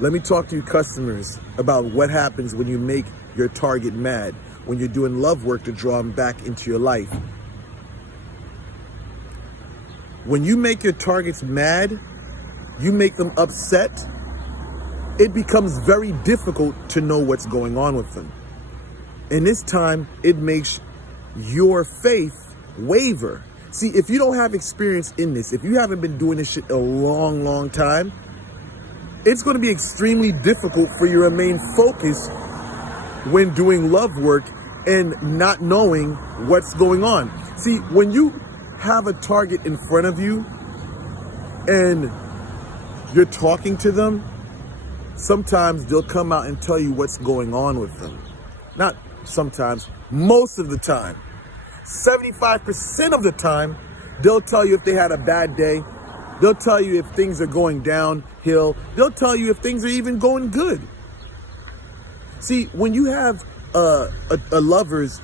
Let me talk to you customers about what happens when you make your target mad, when you're doing love work to draw them back into your life. When you make your targets mad, you make them upset, it becomes very difficult to know what's going on with them. And this time, it makes your faith waver. See, if you don't have experience in this, if you haven't been doing this shit a long, long time, it's going to be extremely difficult for you to remain focused when doing love work and not knowing what's going on. See, when you have a target in front of you and you're talking to them, sometimes they'll come out and tell you what's going on with them. Not sometimes, most of the time. 75% of the time, they'll tell you if they had a bad day. They'll tell you if things are going downhill. They'll tell you if things are even going good. See, when you have a lover's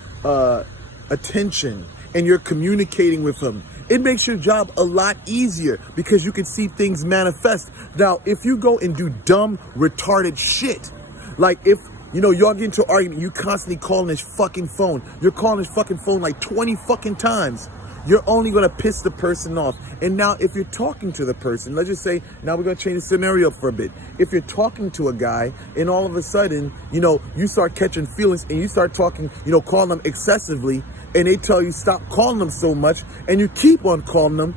attention and you're communicating with them, it makes your job a lot easier because you can see things manifest. Now, if you go and do dumb, retarded shit, like if, y'all get into an argument, you constantly calling this fucking phone. You're calling this fucking phone like 20 fucking times. You're only going to piss the person off. And now if you're talking to the person, let's just say, now we're going to change the scenario up for a bit. If you're talking to a guy and all of a sudden, you start catching feelings and you start talking, calling them excessively, and they tell you stop calling them so much and you keep on calling them,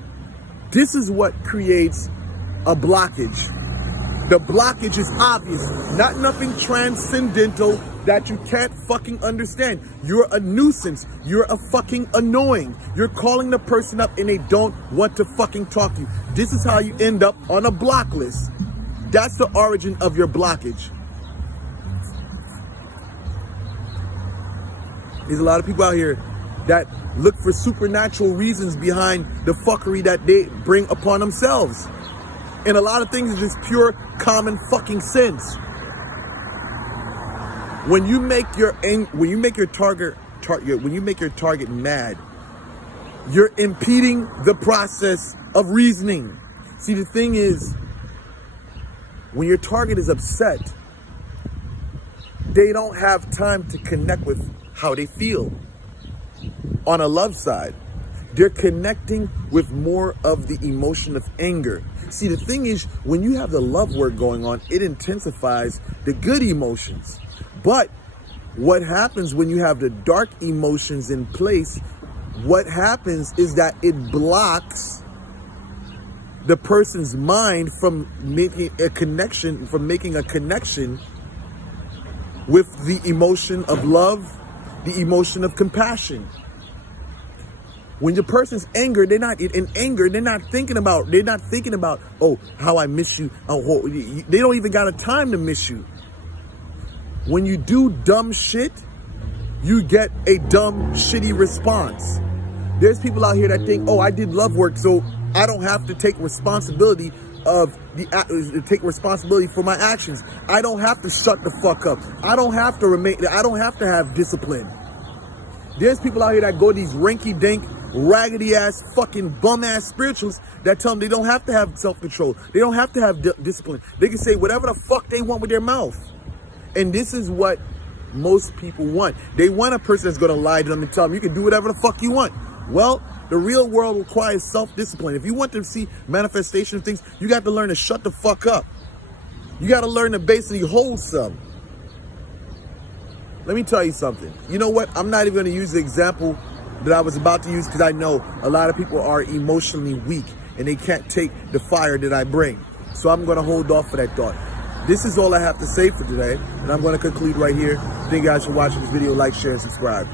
this is what creates a blockage. The blockage is obvious, not nothing transcendental that you can't fucking understand. You're a nuisance. You're a fucking annoying. You're calling the person up and they don't want to fucking talk to you. This is how you end up on a block list. That's the origin of your blockage. There's a lot of people out here that look for supernatural reasons behind the fuckery that they bring upon themselves. And a lot of things is just pure common fucking sense. When you make your target mad, you're impeding the process of reasoning. See, the thing is, when your target is upset, they don't have time to connect with how they feel. On a love side, they're connecting with more of the emotion of anger. See, the thing is, when you have the love work going on, it intensifies the good emotions. But what happens when you have the dark emotions in place, what happens is that it blocks the person's mind from making a connection, with the emotion of love, the emotion of compassion. When the person's angered, they're not thinking about, oh, how I miss you. Oh, they don't even got a time to miss you. When you do dumb shit, you get a dumb, shitty response. There's people out here that think, oh, I did love work, so I don't have to take responsibility for my actions. I don't have to shut the fuck up. I don't have to have discipline. There's people out here that go these rinky-dink, raggedy-ass, fucking bum-ass spirituals that tell them they don't have to have self-control. They don't have to have discipline. They can say whatever the fuck they want with their mouth. And this is what most people want. They want a person that's going to lie to them and tell them you can do whatever the fuck you want. Well, the real world requires self-discipline. If you want to see manifestation of things, you got to learn to shut the fuck up. You got to learn to basically hold some. Let me tell you something. You know what? I'm not even going to use the example that I was about to use because I know a lot of people are emotionally weak and they can't take the fire that I bring. So I'm going to hold off for that thought. This is all I have to say for today, and I'm going to conclude right here. Thank you guys for watching this video. Like, share, and subscribe.